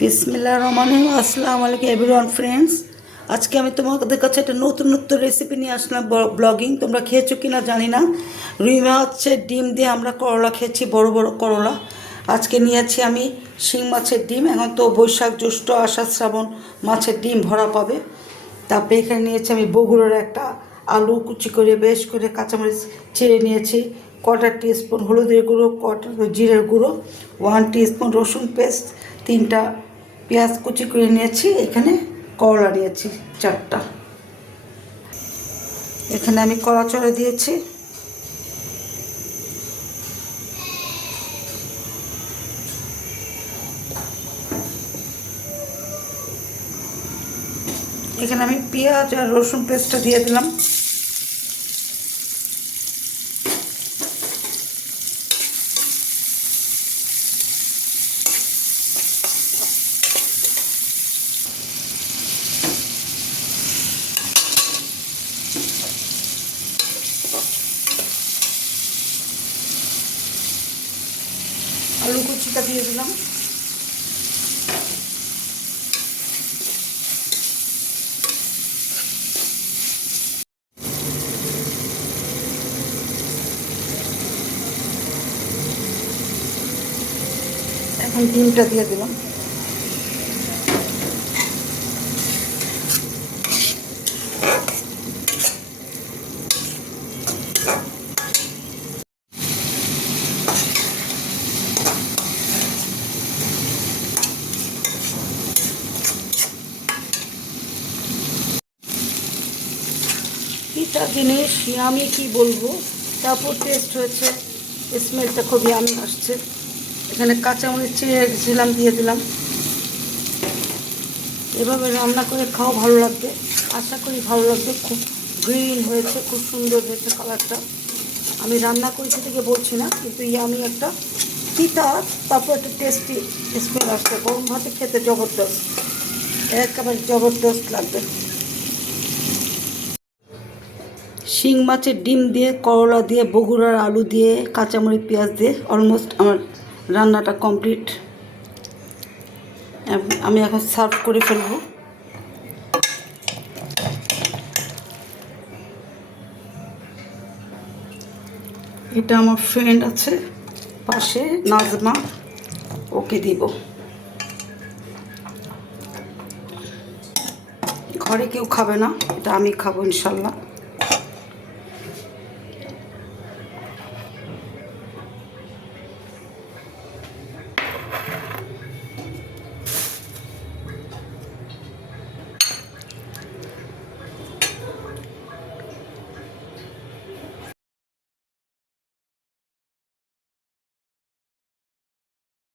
বিসমিল্লাহির রহমানির রহিম। আসসালামু আলাইকুম এভরিওয়ান ফ্রেন্ডস। আজকে আমি তোমাদের কাছে একটা নতুন রেসিপি নিয়ে আসলাম। ব্লগিং তোমরা খেয়েছো কি না জানি না। রুই মাছের ডিম দিয়ে আমরা করলা খেয়েছি, বড় বড় করলা। আজকে নিয়েছি আমি শিং মাছের ডিম। এখন তো বৈশাখ জ্যৈষ্ঠ আষাঢ় শ্রাবণ মাছের ডিম ভরা পাবে। তারপরে এখানে নিয়েছি আমি বগুড়ার একটা আলু কুচি করে বেশ করে কাঁচামরিচ ছেড়ে নিয়েছি, কোয়ার্টার টিস্পুন হলুদের গুঁড়ো, কোয়ার্টার জিরের গুঁড়ো, 1 টিস্পুন রসুন পেস্ট, 3টা পেঁয়াজ কুচি করে নিয়েছি। এখানে করলা নিয়েছি 4টা। এখানে আমি কড়া চড়ে দিয়েছি। এখানে আমি পেঁয়াজ আর রসুন পেস্টটা দিয়ে দিলাম। আলু কুচিটা দিয়ে দিলাম। এখন ডিমটা দিয়ে দিলাম। এটা জিনিস আমি কি বলবো, তারপর টেস্ট হয়েছে, স্মেলটা খুবই আমি আসছে। এখানে কাঁচামরিচ চিড়ে রেখেছিলাম, দিয়ে দিলাম। এভাবে রান্না করে খাও, ভালো লাগবে, আশা করি ভালো লাগবে। খুব গ্রিন হয়েছে, খুব সুন্দর হয়েছে কালারটা। আমি রান্না করেছি থেকে বলছি না, কিন্তু আমি একটা তিতা, তারপর একটা টেস্টি স্মেল আসছে। গরম ভাতে খেতে জবরদস্ত, একেবারে জবরদস্ত লাগবে। শিং মাছের ডিম দিয়ে, করলা দিয়ে, বগুড়ার আলু দিয়ে, কাঁচামরিচ পেঁয়াজ দিয়ে অলমোস্ট আমার রান্নাটা কমপ্লিট। আমি এখন সার্ভ করে ফেলবো। এটা আমার ফ্রেন্ড আছে পাশে, নাজমা, ওকে দিব। ঘরে কেউ খাবে না, এটা আমি খাবো ইনশাল্লাহ।